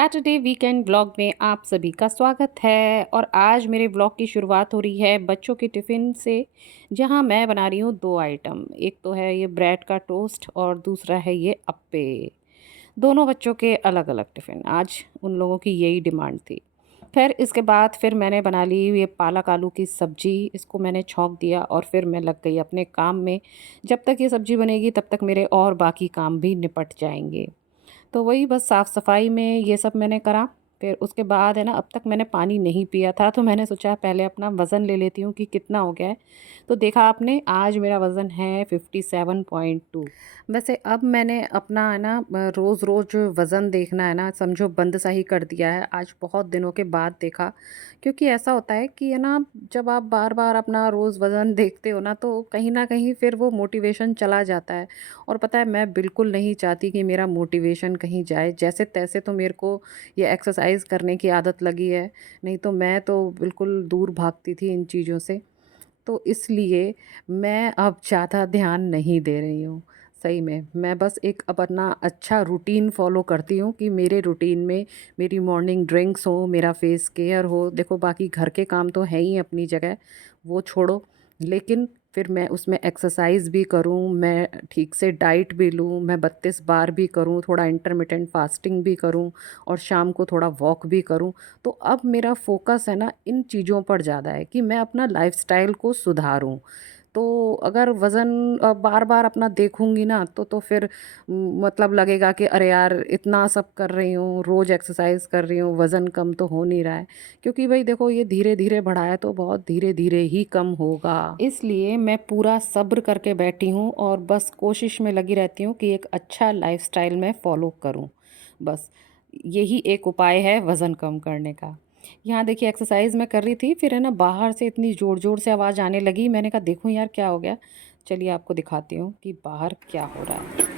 Saturday weekend vlog में आप सभी का स्वागत है। और आज मेरे व्लॉग की शुरुआत हो रही है बच्चों के टिफ़िन से, जहां मैं बना रही हूँ दो आइटम। एक तो है ये ब्रेड का टोस्ट और दूसरा है ये अप्पे। दोनों बच्चों के अलग अलग टिफ़िन, आज उन लोगों की यही डिमांड थी। फिर इसके बाद मैंने बना ली ये पालक आलू की सब्ज़ी। इसको मैंने छौंक दिया और फिर मैं लग गई अपने काम में। जब तक ये सब्ज़ी बनेगी तब तक मेरे और बाकी काम भी निपट जाएंगे। तो वही बस साफ़-सफ़ाई में ये सब मैंने करा। फिर उसके बाद है ना, अब तक मैंने पानी नहीं पिया था, तो मैंने सोचा पहले अपना वज़न ले लेती हूँ कि कितना हो गया है। तो देखा आपने, आज मेरा वज़न है 57.2। वैसे अब मैंने अपना है ना रोज़-रोज़ वज़न देखना है ना, समझो बंद सा ही कर दिया है। आज बहुत दिनों के बाद देखा, क्योंकि ऐसा होता है कि है ना, जब आप बार-बार अपना रोज़ वज़न देखते हो ना, तो कहीं न कहीं फिर वो मोटिवेशन चला जाता है। और पता है, मैं बिल्कुल नहीं चाहती कि मेरा मोटिवेशन कहीं जाए। जैसे-तैसे तो मेरे को ये एक्सरसाइज़ करने की आदत लगी है, नहीं तो मैं तो बिल्कुल दूर भागती थी इन चीज़ों से। तो इसलिए मैं अब ज़्यादा ध्यान नहीं दे रही हूँ। सही में, मैं बस एक अब अपना अच्छा रूटीन फ़ॉलो करती हूँ कि मेरे रूटीन में मेरी मॉर्निंग ड्रिंक्स हो, मेरा फेस केयर हो। देखो, बाकी घर के काम तो हैं ही अपनी जगह, वो छोड़ो। लेकिन फिर मैं उसमें एक्सरसाइज़ भी करूँ, मैं ठीक से डाइट भी लूँ, मैं 32 बार भी करूँ, थोड़ा इंटरमिटेंट फास्टिंग भी करूँ और शाम को थोड़ा वॉक भी करूँ। तो अब मेरा फ़ोकस है ना इन चीज़ों पर ज़्यादा है कि मैं अपना लाइफ़स्टाइल को सुधारूँ। तो अगर वज़न बार-बार अपना देखूँगी ना, तो फिर मतलब लगेगा कि अरे यार, इतना सब कर रही हूँ, रोज़ एक्सरसाइज़ कर रही हूँ, वज़न कम तो हो नहीं रहा है। क्योंकि भई देखो, ये धीरे-धीरे बढ़ा है तो बहुत धीरे-धीरे ही कम होगा। इसलिए मैं पूरा सब्र करके बैठी हूँ और बस कोशिश में लगी रहती हूँ कि एक अच्छा लाइफ़स्टाइल मैं फ़ॉलो करूँ। बस यही एक उपाय है वज़न कम करने का। यहाँ देखिए, एक्सरसाइज़ मैं कर रही थी, फिर है ना बाहर से इतनी ज़ोर-ज़ोर से आवाज़ आने लगी। मैंने कहा देखूँ यार क्या हो गया? चलिए आपको दिखाती हूँ कि बाहर क्या हो रहा है।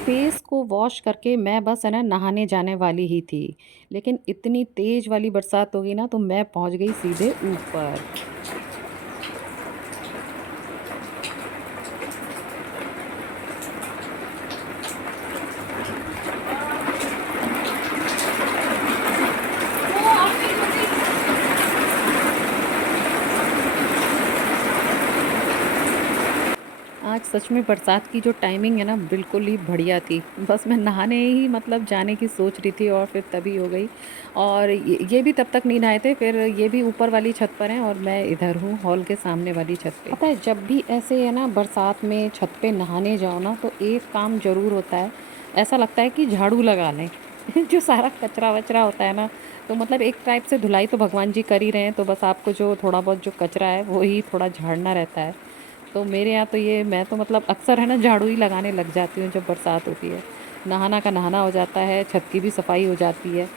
फेस को वॉश करके मैं बस है ना नहाने जाने वाली ही थी। लेकिन इतनी तेज़ वाली बरसात हो गई ना, तो मैं पहुँच गई सीधे ऊपर। आज सच में बरसात की जो टाइमिंग है ना, बिल्कुल ही बढ़िया थी। बस मैं नहाने ही मतलब जाने की सोच रही थी और फिर तभी हो गई। और ये भी तब तक नहीं नहाए थे, फिर ये भी ऊपर वाली छत पर हैं और मैं इधर हूँ हॉल के सामने वाली छत पे। पता है, जब भी ऐसे है ना बरसात में छत पे नहाने जाओ ना, तो एक काम ज़रूर होता है। ऐसा लगता है कि झाड़ू लगा लें। जो सारा कचरा-वचरा होता है ना, तो मतलब एक टाइप से धुलाई तो भगवान जी कर ही रहे हैं, तो बस आपको जो थोड़ा बहुत जो कचरा है, वो ही थोड़ा झाड़ना रहता है। तो मेरे यहाँ तो ये मैं तो मतलब अक्सर है ना झाड़ू ही लगाने लग जाती हूँ जब बरसात होती है। नहाना का नहाना हो जाता है, छत की भी सफाई हो जाती है।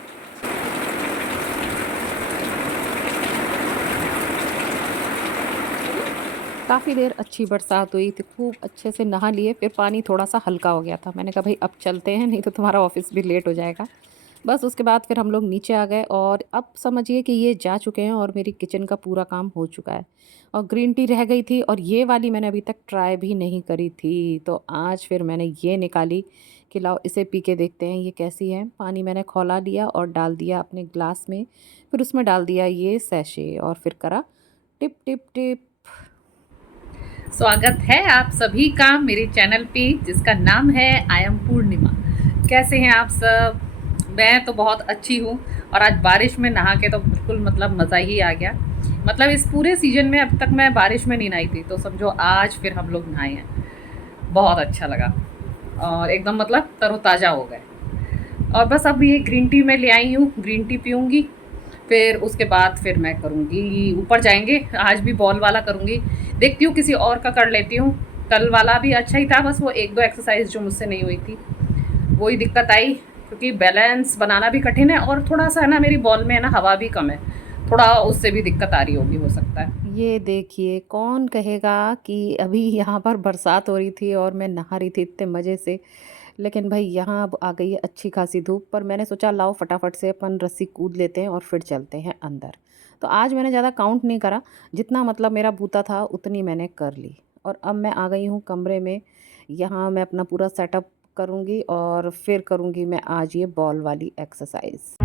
काफ़ी देर अच्छी बरसात हुई थी, खूब अच्छे से नहा लिए, फिर पानी थोड़ा-सा हल्का हो गया था। मैंने कहा भई अब चलते हैं, नहीं तो तुम्हारा ऑफ़िस भी लेट हो जाएगा। बस उसके बाद फिर हम लोग नीचे आ गए और अब समझिए कि ये जा चुके हैं और मेरी किचन का पूरा काम हो चुका है। और ग्रीन टी रह गई थी और ये वाली मैंने अभी तक ट्राई भी नहीं करी थी। तो आज फिर मैंने ये निकाली कि लाओ इसे पी के देखते हैं ये कैसी है। पानी मैंने खौला लिया और डाल दिया अपने ग्लास में। फिर उसमें डाल दिया ये सैशे और फिर करा टिप, टिप, टिप। स्वागत है आप सभी का मेरे चैनल पे, जिसका नाम है आई एम पूर्णिमा। कैसे हैं आप सब? मैं तो बहुत अच्छी हूँ। और आज बारिश में नहा के तो बिल्कुल मतलब मज़ा ही आ गया। मतलब इस पूरे सीज़न में अब तक मैं बारिश में नहीं नहाई थी, तो समझो आज फिर हम लोग नहाए हैं। बहुत अच्छा लगा और एकदम मतलब तरोताज़ा हो गए। और बस अब ये ग्रीन टी मैं ले आई हूँ, ग्रीन टी पीऊँगी। फिर उसके बाद फिर मैं करूँगी, ऊपर जाएँगे, आज भी बॉल वाला करूँगी। देखती हूँ किसी और का कर लेती हूँ। कल वाला भी अच्छा ही था, बस वो 1-2 एक्सरसाइज़ जो मुझसे नहीं हुई थी, वही दिक्कत आई। क्योंकि बैलेंस बनाना भी कठिन है और थोड़ा-सा है ना मेरी बॉल में है ना हवा भी कम है। थोड़ा उससे भी दिक्कत आ रही होगी, हो सकता है। ये देखिए, कौन कहेगा कि अभी यहाँ पर बरसात हो रही थी और मैं नहा रही थी इतने मज़े से। लेकिन भाई यहाँ अब आ गई है अच्छी खासी धूप, पर मैंने सोचा लाओ फटाफट से अपन रस्सी कूद लेते हैं और फिर चलते हैं अंदर। तो आज मैंने ज़्यादा काउंट नहीं करा, जितना मतलब मेरा बूता था उतनी मैंने कर ली। और अब मैं आ गई हूँ कमरे में। यहाँ मैं अपना पूरा सेटअप करूँगी और फिर करूँगी मैं आज ये बॉल वाली एक्सरसाइज।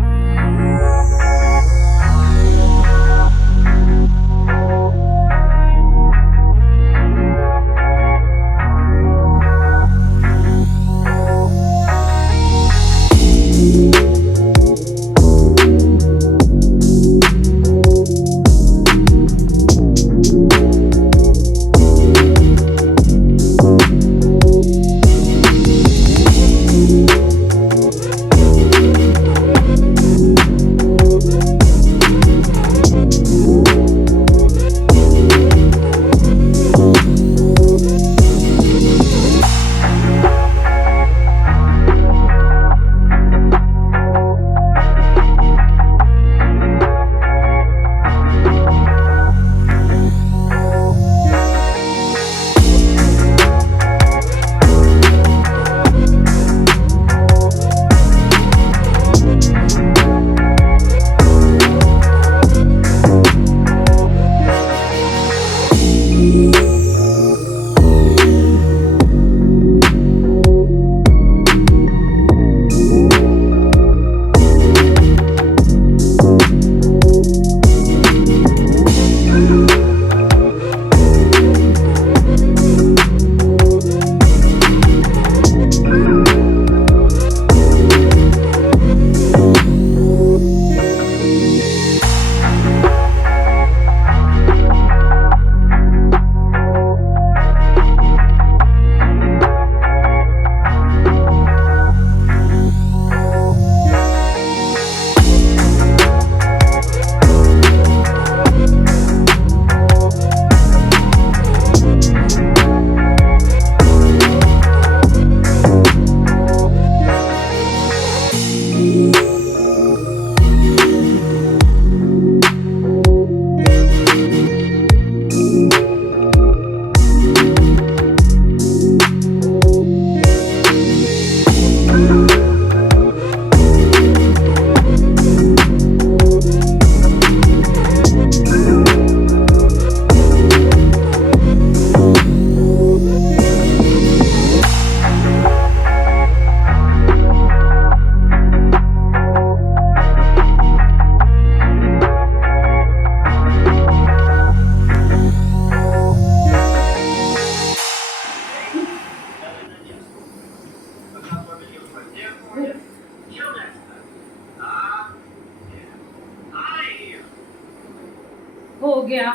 हो गया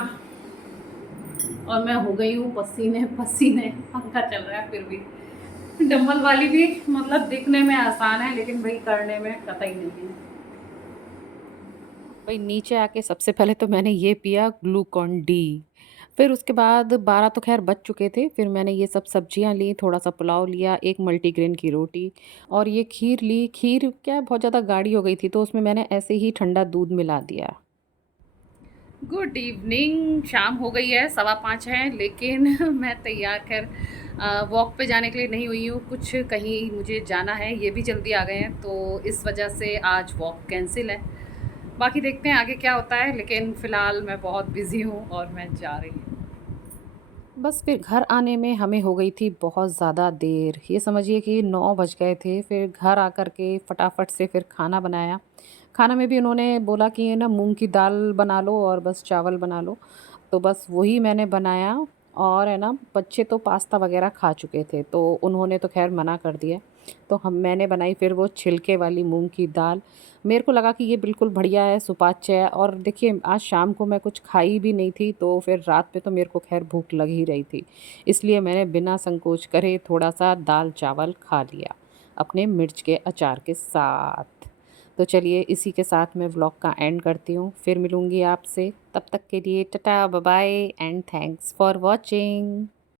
और मैं हो गई हूँ पसीने पसीने। पंखा चल रहा है फिर भी। डंबल वाली भी मतलब दिखने में आसान है लेकिन भाई करने में कतई नहीं है। भाई नीचे आके सबसे पहले तो मैंने ये पिया ग्लूकॉन डी। फिर उसके बाद 12 तो खैर बज चुके थे, फिर मैंने ये सब सब्जियां ली, थोड़ा सा पुलाव लिया, एक मल्टीग्रेन की रोटी और ये खीर ली। खीर क्या बहुत ज़्यादा गाढ़ी हो गई थी तो उसमें मैंने ऐसे ही ठंडा दूध मिला दिया। Good evening. शाम हो गई है, 5:15 है, लेकिन मैं तैयार खैर वॉक पे जाने के लिए नहीं हुई हूँ। कुछ कहीं मुझे जाना है, ये भी जल्दी आ गए हैं तो इस वजह से आज वॉक कैंसिल है। बाकी देखते हैं आगे क्या होता है, लेकिन फ़िलहाल मैं बहुत बिज़ी हूँ और मैं जा रही हूँ। बस फिर घर आने में हमें हो गई थी बहुत ज़्यादा देर। ये समझिए कि 9 बज गए थे। फिर घर आकर के फटाफट से फिर खाना बनाया। खाना में भी उन्होंने बोला कि ये ना मूँग की दाल बना लो और बस चावल बना लो। तो बस वही मैंने बनाया। और है ना, बच्चे तो पास्ता वग़ैरह खा चुके थे तो उन्होंने तो ख़ैर मना कर दिया। तो हम मैंने बनाई फिर वो छिलके वाली मूँग की दाल। मेरे को लगा कि ये बिल्कुल बढ़िया है, सुपाच्य है। और देखिए आज शाम को मैं कुछ खाई भी नहीं थी तो फिर रात में तो मेरे को ख़ैर भूख लग ही रही थी। इसलिए मैंने बिना संकोच करे थोड़ा-सा दाल-चावल खा लिया, अपने मिर्च के अचार के साथ। तो चलिए इसी के साथ मैं व्लॉग का एंड करती हूँ। फिर मिलूँगी आपसे, तब तक के लिए टाटा bye bye and thanks for watching.